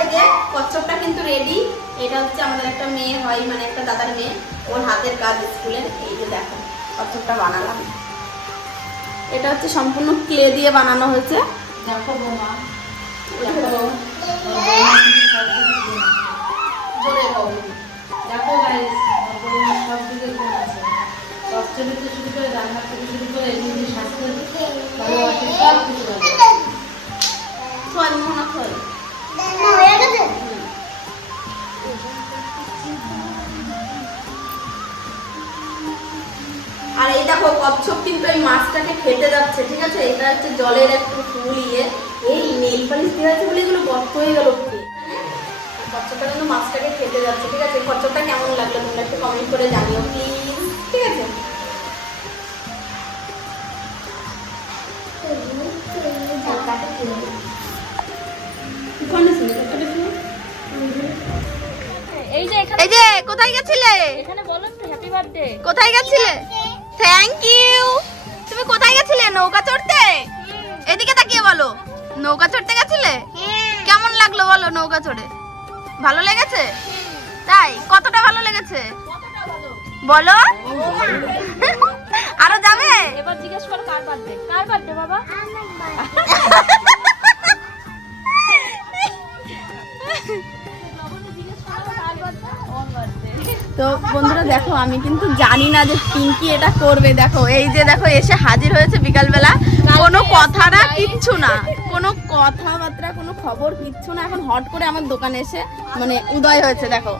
এই যে কচ্ছপটা কিন্তু রেডি। এটা হচ্ছে আমাদের একটা মেয়ে হয়, মানে একটা দাদার মেয়ে, ওর হাতের কাজ স্কুলে। এই যে দেখো কচ্ছপটা বানালাম। এটা হচ্ছে সম্পূর্ণ ক্লে দিয়ে বানানো হয়েছে। দেখো বোমা, দেখো গাইস, সব দিকে গুণ আছে। কষ্ট থেকে শুরু করে রান্না থেকে শুরু করে এমনি স্বাস্থ্য ভালোবাসে সব কিছু আছে। আর এই দেখো কচ্ছপ কিন্তু এই মাছটাকে খেতে যাচ্ছে, ঠিক আছে? এটা হচ্ছে জলের একটু ফুল ইয়ে, এই নেল পালিশ দেওয়া আছে বলে এগুলো গর্ত হয়ে গেল। কচ্ছপটা কিন্তু মাছটাকে খেতে যাচ্ছে, ঠিক আছে? কচ্ছপটা কেমন লাগলো তোমরা একটু কমেন্ট করে জানিও প্লিজ, ঠিক আছে? এই যে কোথায় গেছিলে? এখানে বলো তো হ্যাপি বার্থডে। কোথায় গেছিলে? Thank you. তুমি কোথায় গেছিলে? নৌকা চড়তে? এদিকে তাকিয়ে বলো। নৌকা চড়তে গেছিলে? কেমন লাগলো বলো নৌকা চড়ে? ভালো লেগেছে? তাই? কতটা ভালো লেগেছে বলো? আরো যাবে? এবার জিজ্ঞেস করো কার বার্থডে? কার বার্থডে বাবা? তো বন্ধুরা দেখো, আমি কিন্তু জানি না যে পিঙ্কি এটা করবে। দেখো এই যে দেখো এসে হাজির হয়েছে বিকালবেলা, কোনো কথা না, কিচ্ছু না, কোনো কথাবার্তা, কোনো খবর কিচ্ছু না। এখন হট করে আমার দোকানে এসে মানে উদয় হয়েছে। দেখো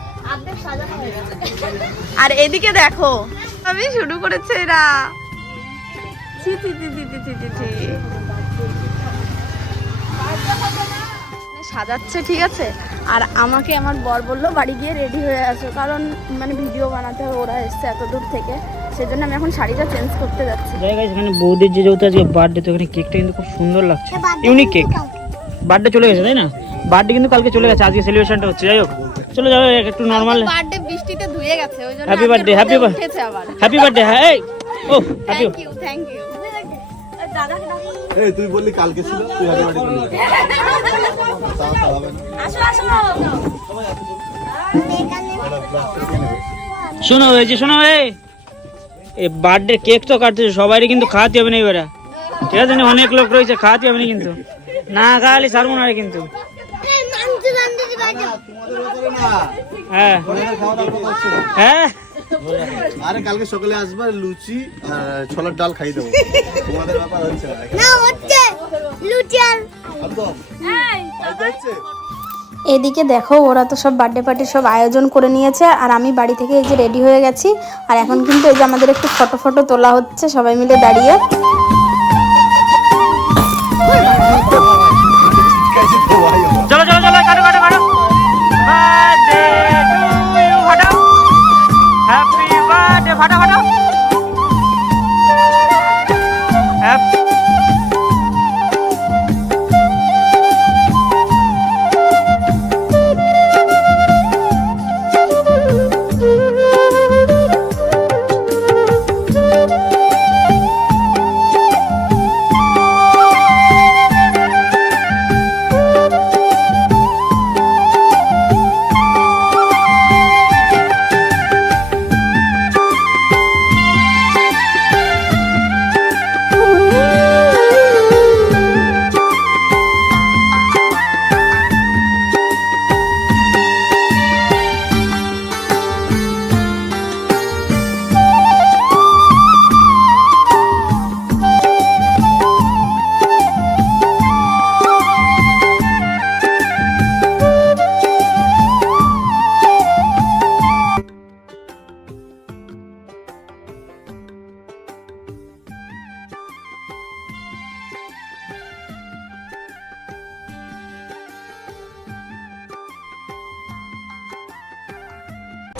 আর এদিকে দেখো আমি শুরু করেছে এরা। ছি ছি ছি ছি ছি ছি ছি। সাজাচ্ছে, ঠিক আছে? আর আমাকে আমার বর বললো বাড়ি গিয়ে রেডি হয়ে আসো, কারণ মানে ভিডিও বানাতে হবে, ওরা এসছে এত দূর থেকে, সেজন্য আমি এখন শাড়িটা চেঞ্জ করতে যাচ্ছি। এখানে বৌদির যে যেহেতু আজকে বার্থডে, তো এখানে কেকটা কিন্তু খুব সুন্দর লাগছে, ইউনিক কেক। বার্থডে চলে গেছে তাই না? বার্থডে কিন্তু কালকে চলে গেছে, আজকে সেলিব্রেশনটা হচ্ছে। যাই হোক চলে যাবে একটু নরমাল। বার্থডে বৃষ্টিতে ধুয়ে গেছে, ওই জন্য হ্যাপি বার্থডে, হ্যাপি বার্থডে, আবার হ্যাপি বার্থডে। হ্যাঁ ও হ্যাপি। Thank you. দাদাকে ডাকো। এই তুই বললি কালকে ছিল, তুই হাতে বাড়ি করলি। আসো আসো। শোনো এই যে শোনো, এই বার্থডে কেক তো কাটতেছে, সবাই কিন্তু খাওয়াতে হবে না এবারে, ঠিক আছে? অনেক লোক রয়েছে, খাওয়াতে হবে না কিন্তু, না খাওয়ালে ছাড়বো না কিন্তু। হ্যাঁ হ্যাঁ, আরে কালকে সকালে আসবা, লুচি আর ছোলার ডাল খাই দেবো। তোমাদের ব্যাপার হচ্ছে না, হচ্ছে লুচি আর হচ্ছে। এদিকে দেখো ওরা তো সব বার্থডে পার্টির সব আয়োজন করে নিয়েছে, আর আমি বাড়ি থেকে এই যে রেডি হয়ে গেছি। আর এখন কিন্তু এই যে আমাদের একটু ফটো তোলা হচ্ছে সবাই মিলে দাঁড়িয়ে। চলো চলো চলো, কাটো কাটো কাটো। বার্থডে টু ইউ, ফাটাও। হ্যাপি বার্থডে, ফাটাও ফাটাও। হ্যাপি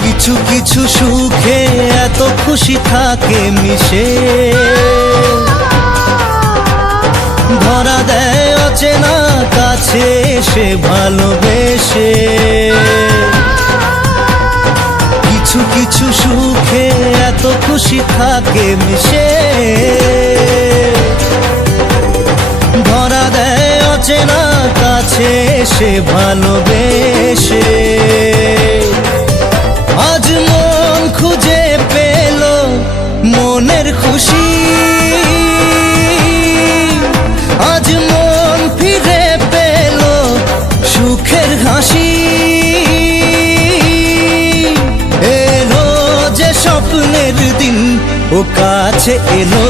কিছু কিছু সুখে এত খুশি থাকে মিশে, ধরা দেয় অচেনা কাছে এসে ভালোবেসে। কিছু কিছু সুখে এত খুশি থাকে মিশে, ধরা দেয় অচেনা অচেনা কাছে এসে ভালোবেসে। আজ মন খুঁজে পেল মনের খুশি, আজ মন ফিরে পেল সুখের হাসি। এলো যে স্বপ্নের দিন ও কাছে এলো,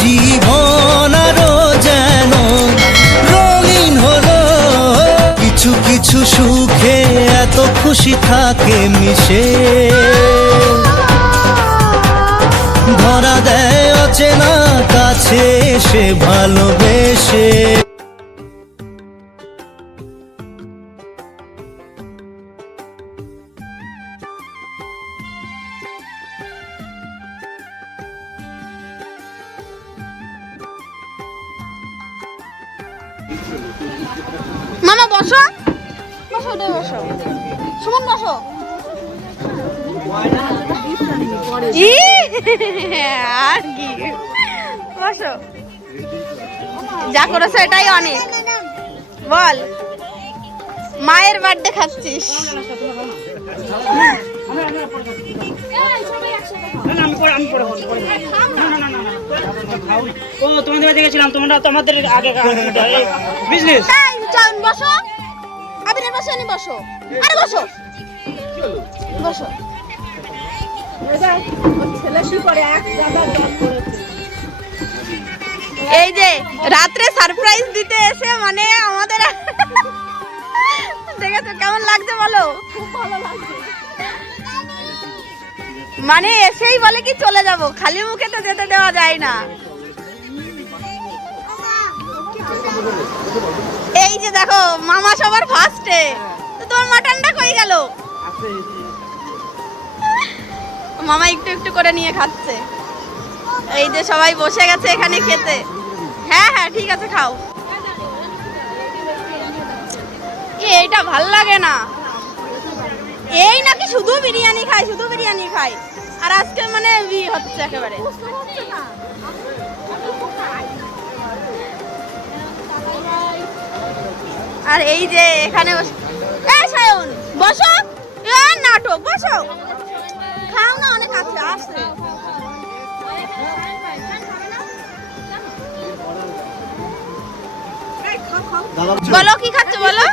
জীবন আরো যেন রঙিন হলো। কিছু কিছু সুখে এত খুশি থাকে মিশে, ধরা দেয় অচেনা কাছে এসে ভালোবেসে। মামা বসো, বসো দে, বসো সুমন, বসো। আর কি, বসো। যা করেছো এটাই অনেক। বল, মায়ের বার্থডে খাচ্ছিস? ও তোমাদের বাড়িতে গেছিলাম, তোমরা তো আমাদের আগে বিজনেস। চল বসো, আবিরের পাশে নি বসো। আরে বসো, বসো। এই যে রাত্রে সারপ্রাইজ দিতে এসে মানে আমাদের দেখেছো কেমন লাগছে বলো? খুব ভালো লাগছে। মানে এসেই বলে কি চলে যাব, খালি মুখে তো যেতে দেওয়া যায় না। এই যে দেখো মামা সবার ফার্স্টে, তো তোমার মাটনটা কই গেল? মামা একটু একটু করে নিয়ে খাচ্ছে। এই যে সবাই বসে গেছে এখানে খেতে। হ্যাঁ হ্যাঁ ঠিক আছে, খাও। এইটা ভাল লাগে না, এই নাকি শুধু বিরিয়ানি খায়, শুধু বিরিয়ানি খায়। আর আজকে মানে হচ্ছে একেবারে। আর এই যে এখানে সায়ন বসো, নাটক বসো, খাও না, অনেক আছে আসছে। বলো কি খাচ্ছ বলো?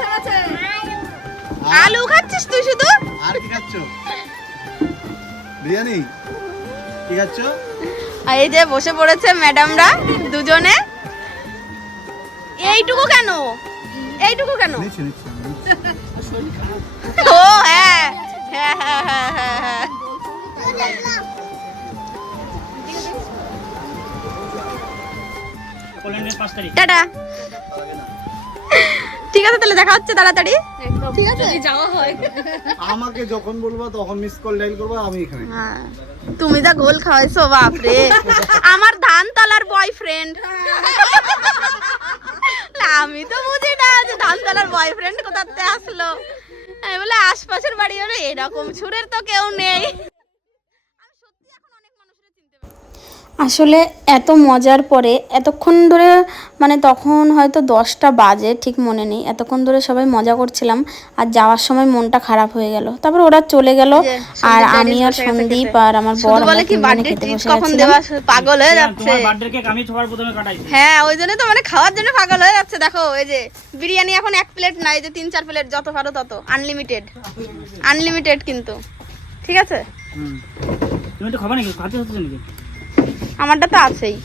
আলু খাচ্ছিস তুই শুধু? আর কি খাচ্ছ? বিরিয়ানি কি খাচ্ছ? আর এই যে বসে পড়েছে ম্যাডামরা দুজনে। এইটুকু কেন, এইটুকু কেন? ও হ্যাঁ হ্যাঁ হ্যাঁ হ্যাঁ হ্যাঁ হ্যাঁ। টাটা। ঠিক আছে তাহলে দেখা হচ্ছে তাড়াতাড়ি। ঠিক আছে, যাওয়া হয়। আমাকে যখন বলবা তখন মিস কল ডায়াল করবা, আমি এখানে। হ্যাঁ, তুমি যা গোল খাওয়াইছো বাপরে। আমার ধানতলার বয়ফ্রেন্ড। আমি তো বুঝি না যে ধানতলার বয়ফ্রেন্ড কোথাতে আসলো। আমি বলে আশপাশের বাড়ি হলো এরকম সুরের তো কেউ নেই। আসলে এত মজার পরে এতক্ষণ ধরে, মানে তখন হয়তো 10টা বাজে, ঠিক মনে নেই, এতক্ষণ ধরে সবাই মজা করছিলাম। আর যাওয়ার সময় মনটা খারাপ হয়ে গেল। তারপর ওরা চলে গেল, আর আমি আর সন্দীপ আর আমার বর বলে কি বার্থডে কেক কখন দেওয়া, পাগল হয়ে যাচ্ছে। তোমার বার্থডে কেক আমি সবার প্রথমে কাটাইছি। হ্যাঁ ওই জন্য তো মানে খাওয়ার জন্য পাগল হয়ে যাচ্ছে। দেখো এই যে বিরিয়ানি এখন 1 প্লেট না, এই যে 3-4 প্লেট যত পারো তত, আনলিমিটেড, আনলিমিটেড কিন্তু। ঠিক আছে, তুমি তো খাবা নাকি? খাতে হচ্ছে নাকি? আমারটা তো আছেই।